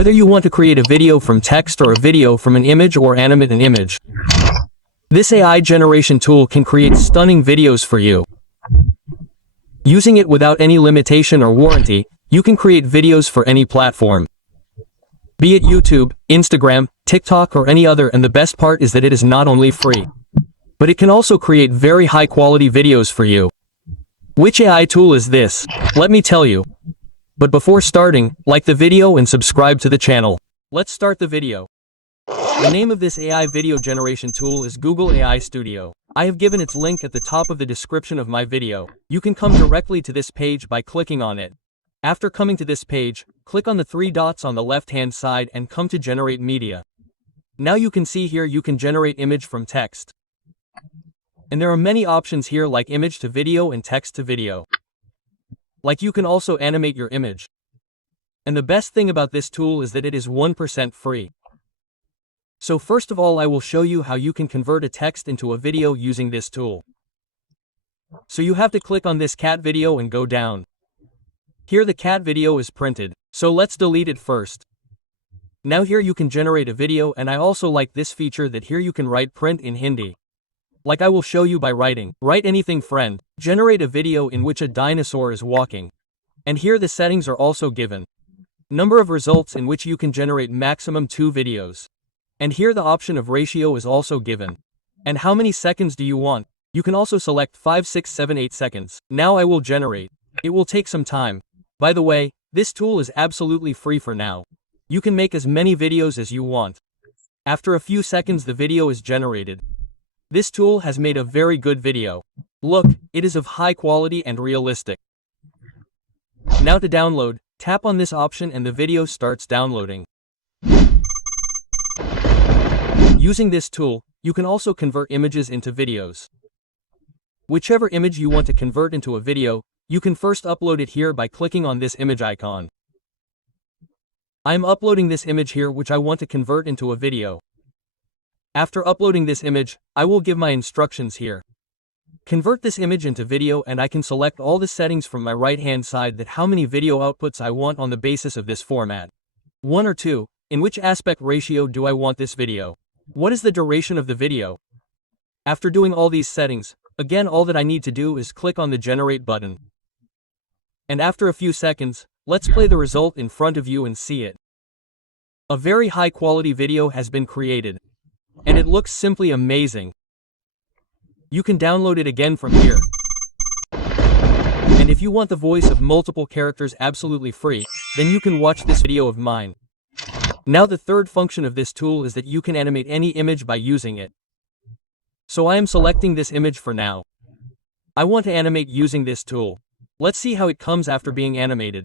Whether you want to create a video from text or a video from an image or animate an image, this AI generation tool can create stunning videos for you. Using it without any limitation or warranty, you can create videos for any platform. Be it YouTube, Instagram, TikTok or any other, and the best part is that it is not only free, but it can also create very high quality videos for you. Which AI tool is this? Let me tell you. But before starting, like the video and subscribe to the channel. Let's start the video. The name of this AI video generation tool is Google AI Studio. I have given its link at the top of the description of my video. You can come directly to this page by clicking on it. After coming to this page, click on the three dots on the left-hand side and come to Generate Media. Now you can see here you can generate image from text. And there are many options here like image to video and text to video. Like you can also animate your image. And the best thing about this tool is that it is 1% free. So first of all, I will show you how you can convert a text into a video using this tool. So you have to click on this cat video and go down. Here the cat video is printed, so let's delete it first. Now here you can generate a video, and I also like this feature that here you can write print in Hindi. Like I will show you by writing, write anything friend, generate a video in which a dinosaur is walking. And here the settings are also given. Number of results in which you can generate maximum 2 videos. And here the option of ratio is also given. And how many seconds do you want? You can also select 5, 6, 7, 8 seconds. Now I will generate. It will take some time. By the way, this tool is absolutely free for now. You can make as many videos as you want. After a few seconds the video is generated. This tool has made a very good video. Look, it is of high quality and realistic. Now to download, tap on this option and the video starts downloading. Using this tool, you can also convert images into videos. Whichever image you want to convert into a video, you can first upload it here by clicking on this image icon. I am uploading this image here which I want to convert into a video. After uploading this image, I will give my instructions here. Convert this image into video, and I can select all the settings from my right hand side that how many video outputs I want on the basis of this format. 1 or 2, in which aspect ratio do I want this video? What is the duration of the video? After doing all these settings, again all that I need to do is click on the generate button. And after a few seconds, let's play the result in front of you and see it. A very high quality video has been created. And it looks simply amazing. You can download it again from here. And if you want the voice of multiple characters absolutely free, then you can watch this video of mine. Now the third function of this tool is that you can animate any image by using it. So I am selecting this image for now. I want to animate using this tool. Let's see how it comes after being animated.